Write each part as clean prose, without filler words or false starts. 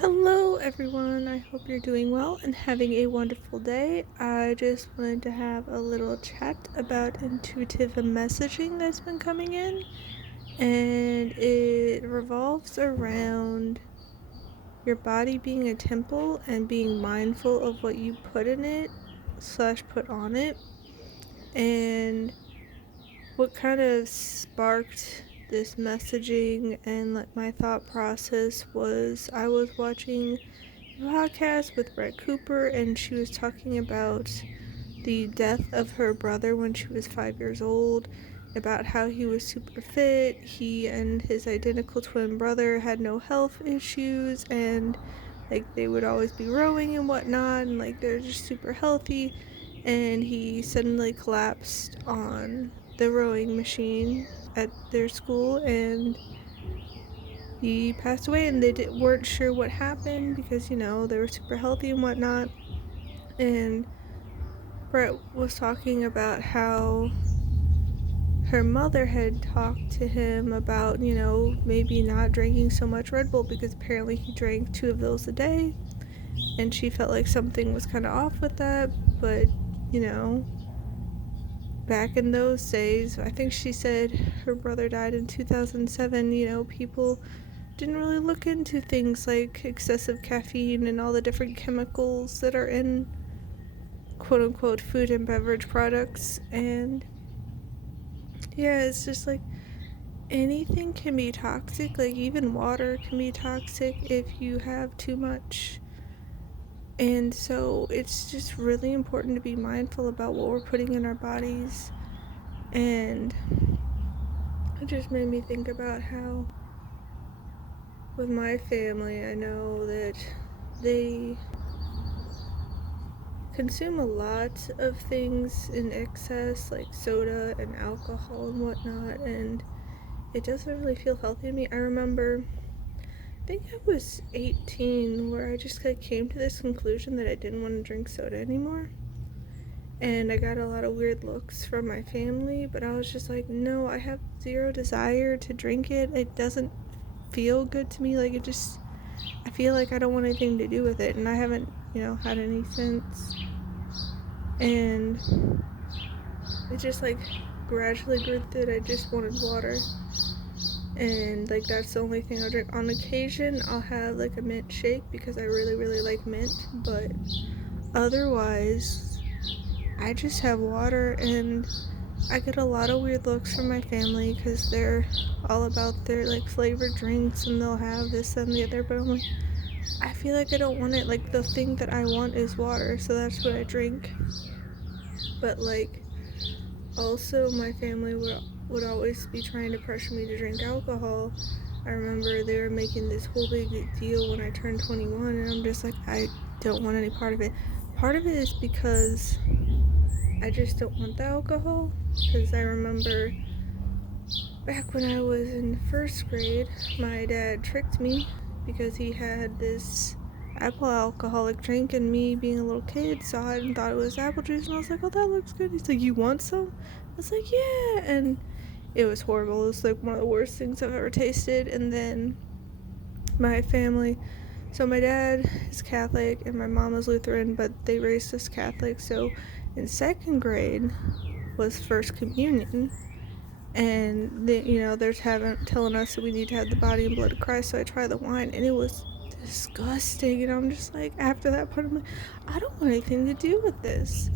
Hello, everyone. I hope you're doing well and having a wonderful day. I just wanted to have a little chat about intuitive messaging that's been coming in, and it revolves around your body being a temple and being mindful of what you put in it slash put on it. And what kind of sparked this messaging and like my thought process was I was watching podcast with Brett Cooper, and she was talking about the death of her brother when she was 5 years old, about how he was super fit. He and his identical twin brother had no health issues, and like they would always be rowing and whatnot, and like they're just super healthy. And he suddenly collapsed on the rowing machine at their school, and he passed away, and they weren't sure what happened because they were super healthy and whatnot. And Brett was talking about how her mother had talked to him about maybe not drinking so much Red Bull, because apparently he drank 2 of those a day, and she felt like something was kind of off with that. But you know back in those days, I think she said her brother died in 2007, people didn't really look into things like excessive caffeine and all the different chemicals that are in quote unquote food and beverage products. And yeah, it's just like anything can be toxic, like even water can be toxic if you have too much. And so it's just really important to be mindful about what we're putting in our bodies. And it just made me think about how with my family, I know that they consume a lot of things in excess, like soda and alcohol and whatnot, and it doesn't really feel healthy to me. I remember, I think I was 18, where I just came to this conclusion that I didn't want to drink soda anymore. And I got a lot of weird looks from my family, but I was just like, no, I have zero desire to drink it. It doesn't feel good to me. I feel like I don't want anything to do with it, and I haven't, had any since. And it just gradually grew that I just wanted water, and that's the only thing I'll drink. On occasion I'll have a mint shake because I really really like mint, but otherwise I just have water. And I get a lot of weird looks from my family because they're all about their flavored drinks, and they'll have this and the other, but I'm like, I feel like I don't want it. The thing that I want is water, so that's what I drink. But also my family would always be trying to pressure me to drink alcohol. I remember they were making this whole big deal when I turned 21, and I'm just like, I don't want any part of it. Part of it is because I just don't want the alcohol, because I remember back when I was in first grade, my dad tricked me because he had this apple alcoholic drink, and me being a little kid saw it and thought it was apple juice, and I was like, oh, that looks good. He's like, you want some? I was like, yeah. And it was horrible. It was one of the worst things I've ever tasted. And then my family, so my dad is Catholic and my mom is Lutheran, but they raised us Catholic. So in second grade was first communion, and they're telling us that we need to have the body and blood of Christ. So I tried the wine, and it was disgusting. And I'm just like, after that part, I'm like, I don't want anything to do with this.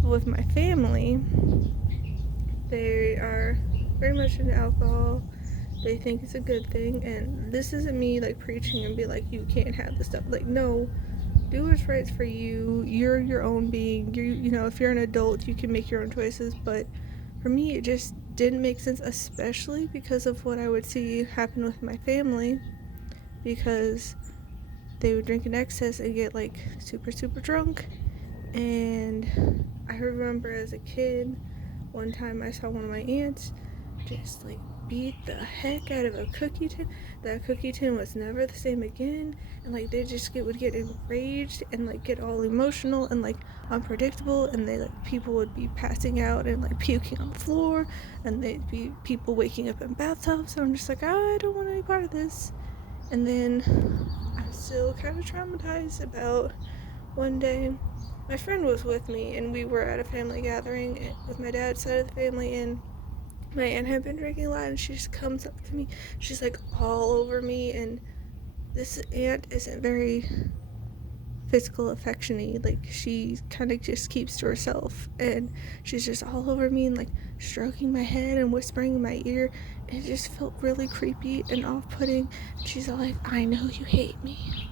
But with my family, they are very much into alcohol. They think it's a good thing, and this isn't me preaching and be like, you can't have this stuff. No, do what's right for you. You're your own being. If you're an adult, you can make your own choices. But for me, it just didn't make sense, especially because of what I would see happen with my family, because they would drink in excess and get super super drunk. And I remember as a kid, one time I saw one of my aunts just beat the heck out of a cookie tin. That cookie tin was never the same again, and they just would get enraged and get all emotional and unpredictable, and people would be passing out and puking on the floor, and they'd be people waking up in bathtubs. And I'm just like, I don't want any part of this. And then still kind of traumatized about one day. My friend was with me, and we were at a family gathering with my dad's side of the family, and my aunt had been drinking a lot, and she just comes up to me. She's like all over me, and this aunt isn't very physical affection-y. Like, she kind of just keeps to herself, and she's just all over me and like stroking my head and whispering in my ear, and it just felt really creepy and off-putting. She's all like, I know you hate me,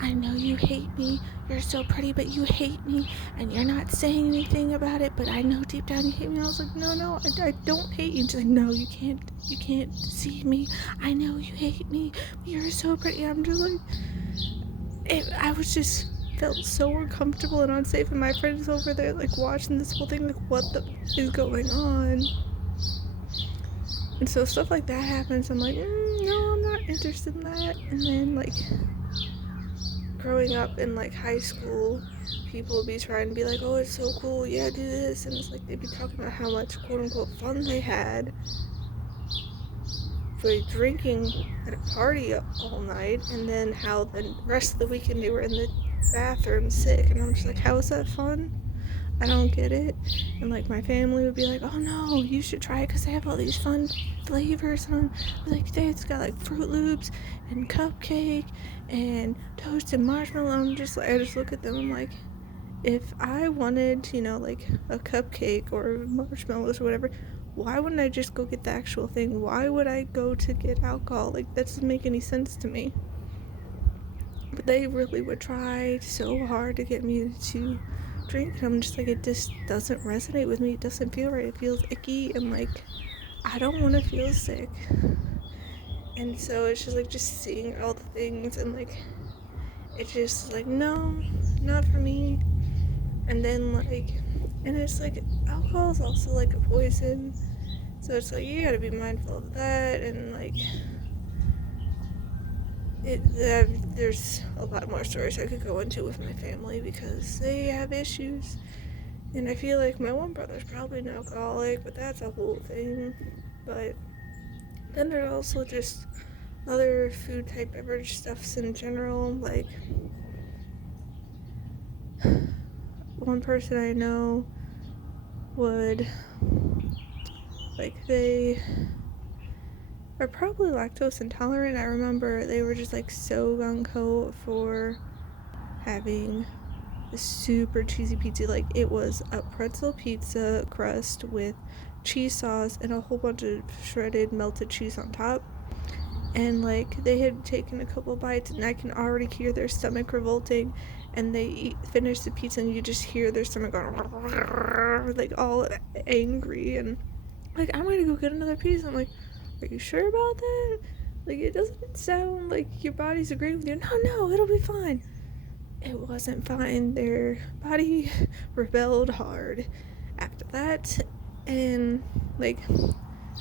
I know you hate me, you're so pretty but you hate me, and you're not saying anything about it, but I know deep down you hate me. And I was like, no, I don't hate you. And she's like, no, you can't see me, I know you hate me, you're so pretty. And I'm just like, I was just felt so uncomfortable and unsafe, and my friend's over there like watching this whole thing, like, what the is going on? And so stuff like that happens. I'm like, no, I'm not interested in that. And then like growing up in like high school, people would be trying to be like, oh, it's so cool, yeah, do this, and it's like they'd be talking about how much quote unquote fun they had for drinking at a party all night, and then how the rest of the weekend they were in the bathroom sick. And I'm just like, how is that fun? I don't get it. And like my family would be like, oh no, you should try it because they have all these fun flavors. And I'm like, it's got like Fruit Loops and cupcake and toasted marshmallow. I'm just like, I just look at them, I'm like, if I wanted, like a cupcake or marshmallows or whatever, why wouldn't I just go get the actual thing? Why would I go to get alcohol? Like, that doesn't make any sense to me. But they really would try so hard to get me to drink, and I'm just like, it just doesn't resonate with me. It doesn't feel right. It feels icky, and like, I don't want to feel sick. And so it's just like, just seeing all the things, and like, it's just like, no, not for me. And then like, and it's like, alcohol is also like a poison, so it's like, you gotta be mindful of that. And like, there's a lot more stories I could go into with my family because they have issues. And I feel like my one brother's probably an alcoholic, but that's a whole thing. But then there's also just other food type beverage stuffs in general. Like, one person I know would, like, they are probably lactose intolerant. I remember they were just like so gung-ho for having a super cheesy pizza. Like, it was a pretzel pizza crust with cheese sauce and a whole bunch of shredded melted cheese on top. And like, they had taken a couple bites, and I can already hear their stomach revolting, and they finish the pizza, and you just hear their stomach going like all angry, and like, I'm gonna go get another pizza. I'm like, are you sure about that? Like, it doesn't sound like your body's agreeing with you. No, it'll be fine. It wasn't fine. Their body rebelled hard after that. And like,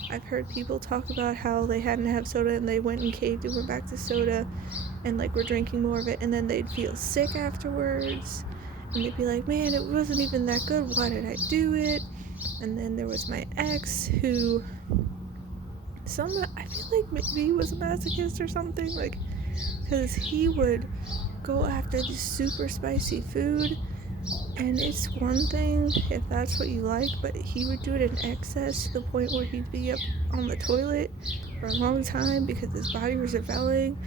I've heard people talk about how they hadn't had soda, and they went and caved and went back to soda, and like were drinking more of it, and then they'd feel sick afterwards, and they'd be like, man, it wasn't even that good, why did I do it? And then there was my ex, who I feel like maybe he was a masochist or something, like, because he would go after this super spicy food, and it's one thing if that's what you like, but he would do it in excess to the point where he'd be up on the toilet for a long time because his body was rebelling,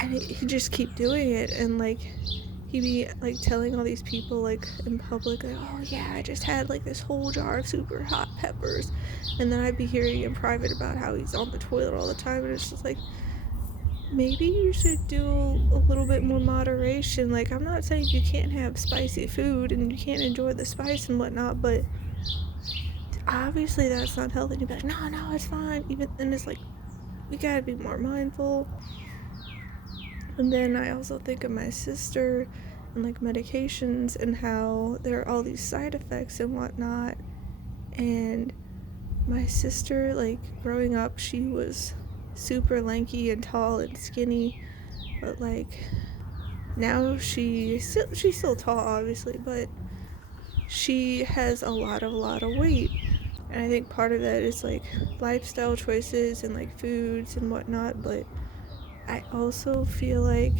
and he'd just keep doing it. And like, he'd be like telling all these people like in public, like, oh yeah, I just had like this whole jar of super hot peppers, and then I'd be hearing in private about how he's on the toilet all the time. And it's just like, maybe you should do a little bit more moderation. Like, I'm not saying you can't have spicy food and you can't enjoy the spice and whatnot, but obviously that's not healthy. You'd be like, no, it's fine. Even then, it's like, we gotta be more mindful. And then I also think of my sister and like medications and how there are all these side effects and whatnot. And my sister, like, growing up, she was super lanky and tall and skinny, but like, now she's still tall, obviously, but she has a lot of weight. And I think part of that is like lifestyle choices and like foods and whatnot, but I also feel like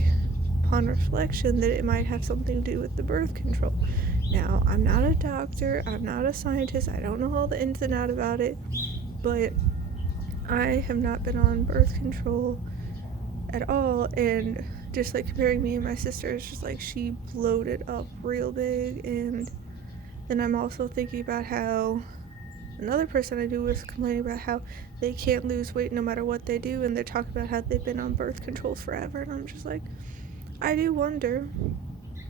upon reflection that it might have something to do with the birth control. Now, I'm not a doctor, I'm not a scientist, I don't know all the ins and outs about it, but I have not been on birth control at all, and just like comparing me and my sister, it's just like she bloated up real big. And then I'm also thinking about how another person I knew was complaining about how they can't lose weight no matter what they do, and they're talking about how they've been on birth control forever, and I'm just like, I do wonder.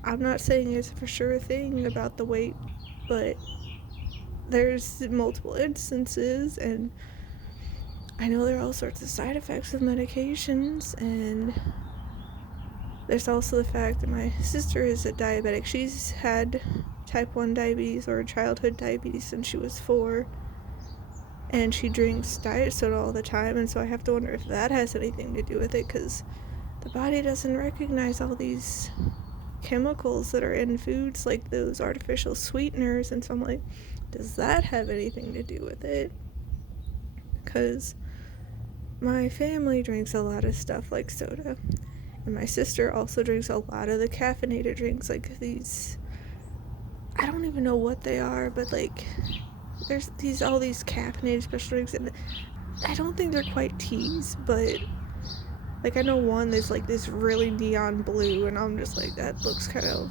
I'm not saying it's for sure a thing about the weight, but there's multiple instances, and I know there are all sorts of side effects of medications, and there's also the fact that my sister is a diabetic. She's had type 1 diabetes or childhood diabetes since she was 4, and she drinks diet soda all the time, and so I have to wonder if that has anything to do with it, because the body doesn't recognize all these chemicals that are in foods, like those artificial sweeteners, and so I'm like, does that have anything to do with it? Because my family drinks a lot of stuff like soda, and my sister also drinks a lot of the caffeinated drinks, like these, I don't even know what they are, but like there's all these caffeinated special drinks, and I don't think they're quite teas, but like I know one that's like this really neon blue, and I'm just like, that looks kind of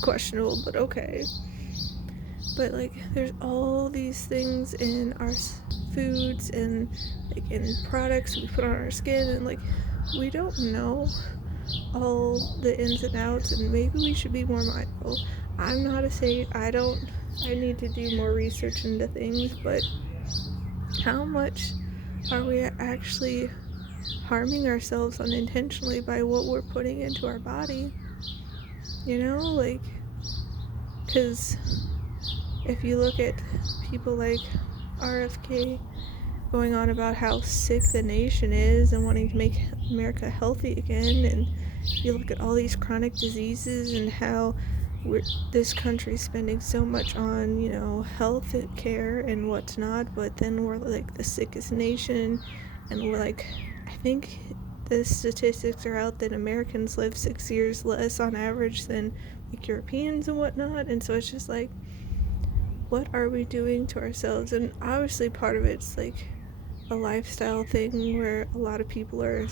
questionable, but okay. But like there's all these things in our foods and like in products we put on our skin, and like we don't know all the ins and outs, and maybe we should be more mindful. I'm not a saint. I need to do more research into things, but how much are we actually harming ourselves unintentionally by what we're putting into our body? You know, like, because if you look at people like RFK going on about how sick the nation is and wanting to make America healthy again, and you look at all these chronic diseases and how this country's spending so much on, you know, health care and what's not, but then we're like the sickest nation, and we're like, I think the statistics are out that Americans live 6 years less on average than like Europeans and whatnot, and so it's just like, what are we doing to ourselves? And obviously part of it's like a lifestyle thing where a lot of people are,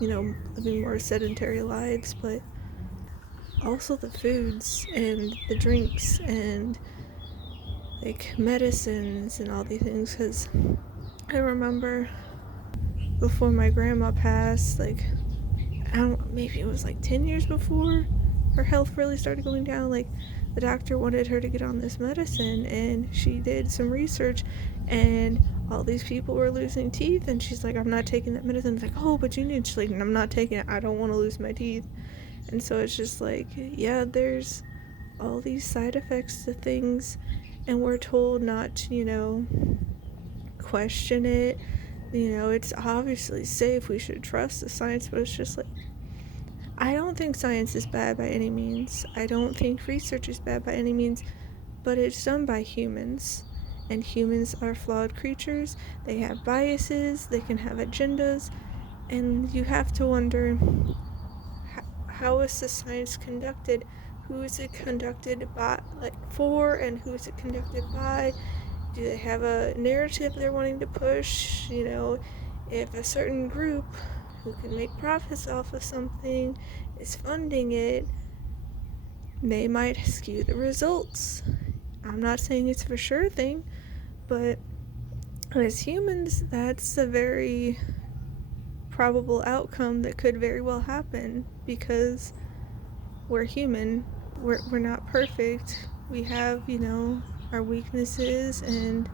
you know, living more sedentary lives, but also the foods and the drinks and like medicines and all these things. Because I remember before my grandma passed, like, I don't, maybe it was like 10 years before her health really started going down, like the doctor wanted her to get on this medicine, and she did some research, and all these people were losing teeth, and she's like, I'm not taking that medicine. It's like, oh, but you need, she's like, I'm not taking it, I don't want to lose my teeth. And so it's just like, yeah, there's all these side effects to things, and we're told not to, you know, question it. You know, it's obviously safe, we should trust the science, but it's just like, I don't think science is bad by any means. I don't think research is bad by any means, but it's done by humans, and humans are flawed creatures. They have biases, they can have agendas, and you have to wonder, how is the science conducted? Who is it conducted by, like, for, and who is it conducted by? Do they have a narrative they're wanting to push? You know, if a certain group who can make profits off of something is funding it, they might skew the results. I'm not saying it's for sure thing, but as humans, that's a very probable outcome that could very well happen, because we're human. We're not perfect. We have, you know, our weaknesses, and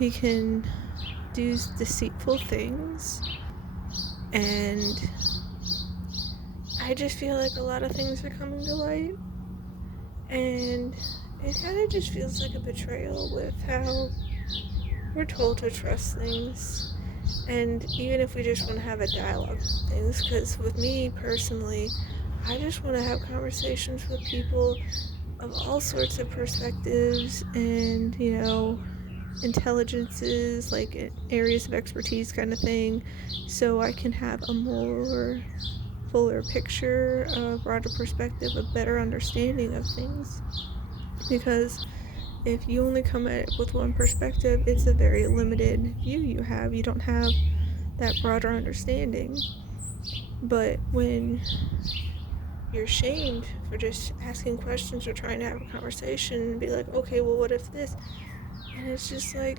we can do deceitful things, and I just feel like a lot of things are coming to light, and it kind of just feels like a betrayal with how we're told to trust things. And even if we just want to have a dialogue with things, because with me personally, I just want to have conversations with people of all sorts of perspectives and, you know, intelligences, like areas of expertise kind of thing, so I can have a more fuller picture, a broader perspective, a better understanding of things. Because if you only come at it with one perspective, it's a very limited view you have. You don't have that broader understanding. But when you're shamed for just asking questions or trying to have a conversation and be like, okay, well, what if this? And it's just like,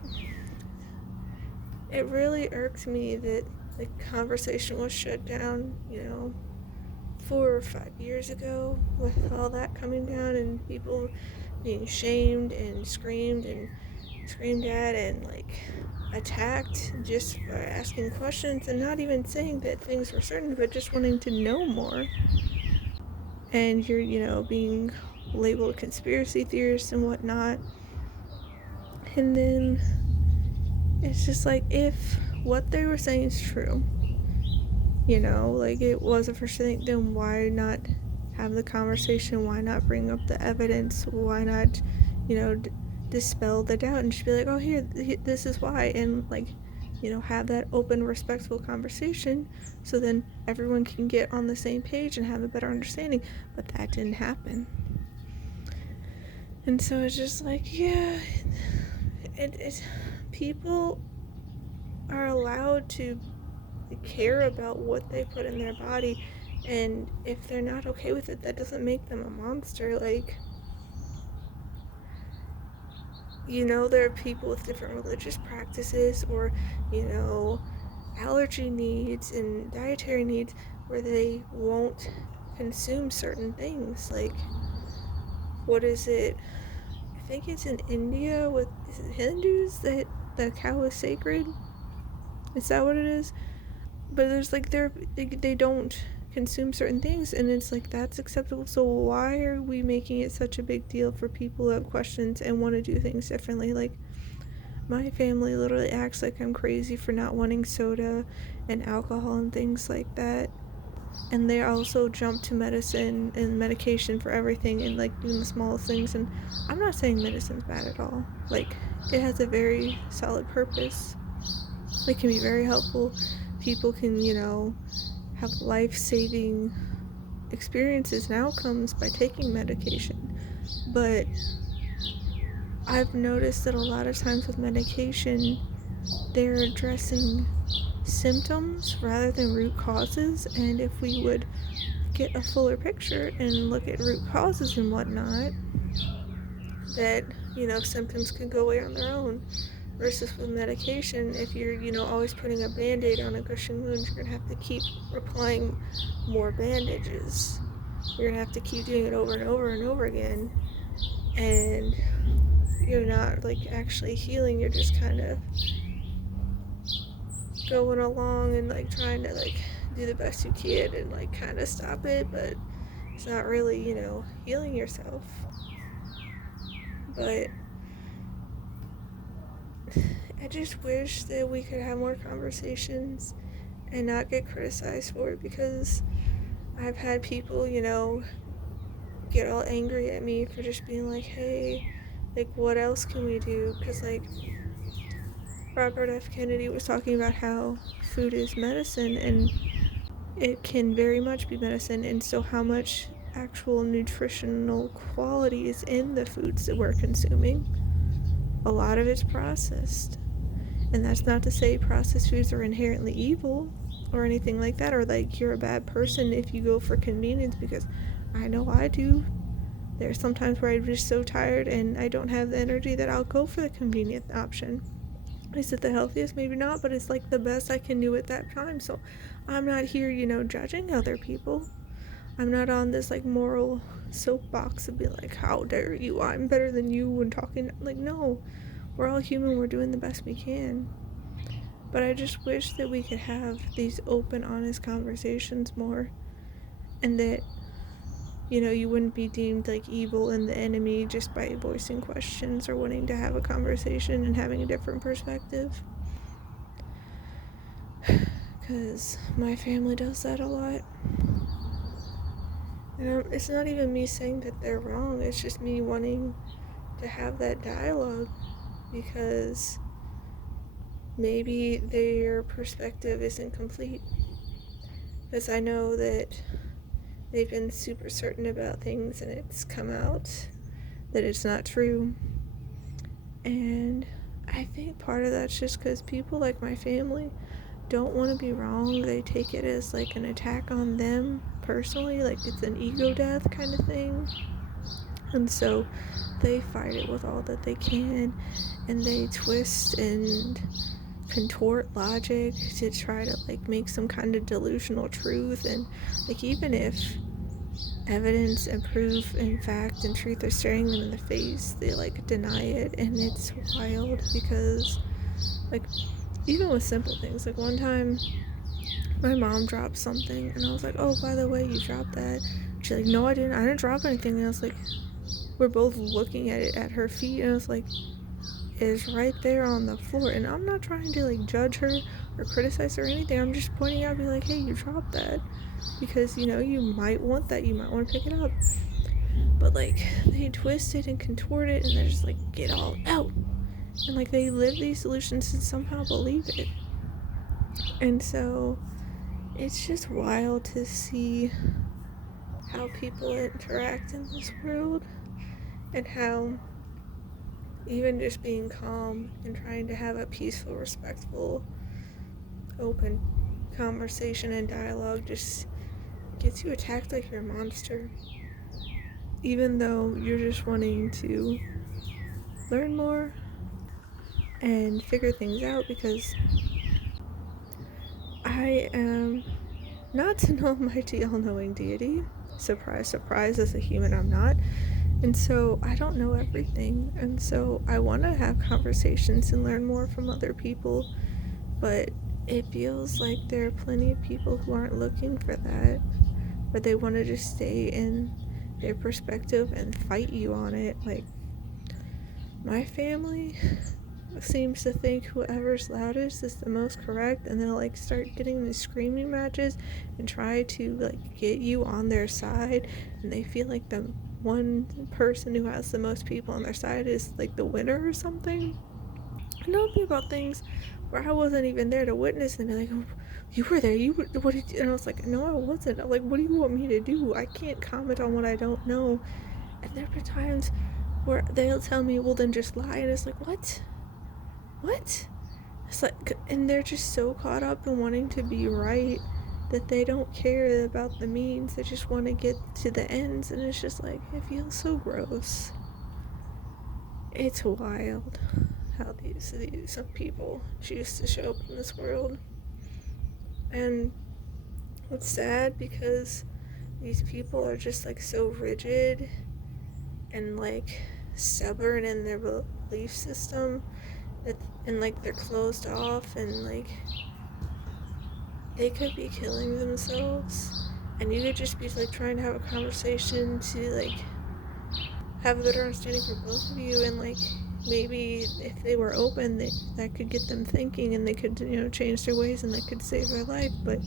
it really irked me that the conversation was shut down, 4 or 5 years ago, with all that coming down and people being shamed and screamed at and like attacked just for asking questions and not even saying that things were certain, but just wanting to know more. And you're, being labeled conspiracy theorists and whatnot. And then it's just like, if what they were saying is true, like it was a first thing, then why not have the conversation? Why not bring up the evidence? Why not, dispel the doubt and just be like, oh, here, this is why, and like, have that open, respectful conversation, so then everyone can get on the same page and have a better understanding. But that didn't happen. And so it's just like, yeah, people are allowed to care about what they put in their body, and if they're not okay with it, that doesn't make them a monster. Like, there are people with different religious practices or, allergy needs and dietary needs where they won't consume certain things. Like, what is it? I think it's in India with, is it Hindus that the cow is sacred? Is that what it is? But there's like, they don't consume certain things, and it's like, that's acceptable. So why are we making it such a big deal for people who have questions and want to do things differently? Like, my family literally acts like I'm crazy for not wanting soda and alcohol and things like that. And they also jump to medicine and medication for everything, and like doing the smallest things. And I'm not saying medicine's bad at all. Like, it has a very solid purpose. It can be very helpful. People can, have life-saving experiences and outcomes by taking medication. But I've noticed that a lot of times with medication, they're addressing symptoms rather than root causes. And if we would get a fuller picture and look at root causes and whatnot, that, symptoms can go away on their own. Versus with medication, if you're, always putting a band-aid on a gushing wound, you're going to have to keep applying more bandages. You're going to have to keep doing it over and over and over again. And you're not, like, actually healing. You're just kind of going along and, like, trying to, like, do the best you can and, like, kind of stop it. But it's not really, healing yourself. But I just wish that we could have more conversations and not get criticized for it, because I've had people, get all angry at me for just being like, hey, like, what else can we do? Because, like, Robert F. Kennedy was talking about how food is medicine, and it can very much be medicine. And so how much actual nutritional quality is in the foods that we're consuming? A lot of it's processed. And that's not to say processed foods are inherently evil or anything like that, or like you're a bad person if you go for convenience, because I know I do. There's sometimes where I'm just so tired and I don't have the energy that I'll go for the convenient option. Is it the healthiest? Maybe not, but it's like the best I can do at that time. So I'm not here, judging other people. I'm not on this like moral soapbox and be like, how dare you, I'm better than you, and talking like, no, we're all human, we're doing the best we can. But I just wish that we could have these open, honest conversations more, and that, you wouldn't be deemed like evil and the enemy just by voicing questions or wanting to have a conversation and having a different perspective. Because my family does that a lot. And it's not even me saying that they're wrong, it's just me wanting to have that dialogue, because maybe their perspective isn't complete. because I know that they've been super certain about things and it's come out that it's not true. And I think part of that's just because people like my family don't want to be wrong. They take it as like an attack on them personally, like it's an ego death kind of thing. And so they fight it with all that they can, and they twist and contort logic to try to like make some kind of delusional truth. And like even if evidence and proof and fact and truth are staring them in the face, they like deny it. And it's wild because like even with simple things, like one time my mom dropped something and I was like, oh, by the way, you dropped that. She's like, no, I didn't drop anything. And I was like, we're both looking at it at her feet, and I was like, it's right there on the floor. And I'm not trying to like judge her or criticize her or anything. I'm just pointing out, be like, hey, you dropped that, because you know you might want that, you might want to pick it up. But like they twist it and contort it, and they're just like, get all out. And like they live these solutions and somehow believe it. And so it's just wild to see how people interact in this world, and how even just being calm and trying to have a peaceful, respectful, open conversation and dialogue just gets you attacked like you're a monster. Even though you're just wanting to learn more and figure things out, because I am not an almighty, all-knowing deity. Surprise, surprise, as a human I'm not. And so I don't know everything. And so I want to have conversations and learn more from other people. But it feels like there are plenty of people who aren't looking for that, but they want to just stay in their perspective and fight you on it. Like, my family seems to think whoever's loudest is the most correct, and they'll like start getting these screaming matches and try to like get you on their side, and they feel like the one person who has the most people on their side is like the winner or something. And it'll be about things where I wasn't even there to witness, and be like, oh, you were there, what did you, and I was like, no, I wasn't. I'm like, what do you want me to do? I can't comment on what I don't know. And there were times where they'll tell me, well, then just lie, and it's like, what? It's like, and they're just so caught up in wanting to be right that they don't care about the means. They just want to get to the ends, and it's just like, it feels so gross. It's wild how these some people choose to show up in this world. And it's sad because these people are just like so rigid and like stubborn in their belief system, that, and like they're closed off, and like they could be killing themselves, and you could just be like trying to have a conversation to like have a better understanding for both of you, and like maybe if they were open, that could get them thinking, and they could, you know, change their ways, and that could save their life. But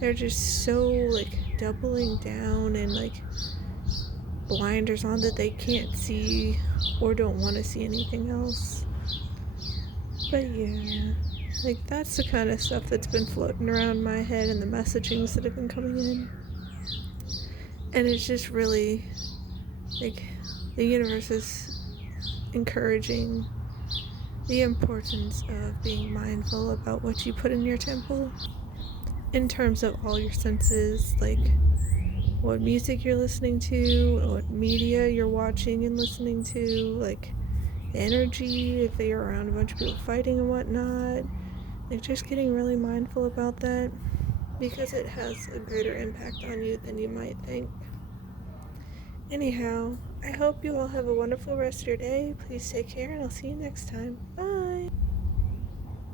they're just so like doubling down and like blinders on that they can't see or don't want to see anything else. But yeah, like that's the kind of stuff that's been floating around my head, and the messagings that have been coming in. And it's just really like the universe is encouraging the importance of being mindful about what you put in your temple, in terms of all your senses, like what music you're listening to, what media you're watching and listening to, like the energy, if you're around a bunch of people fighting and whatnot. Like just getting really mindful about that, because it has a greater impact on you than you might think. Anyhow, I hope you all have a wonderful rest of your day. Please take care, and I'll see you next time. Bye.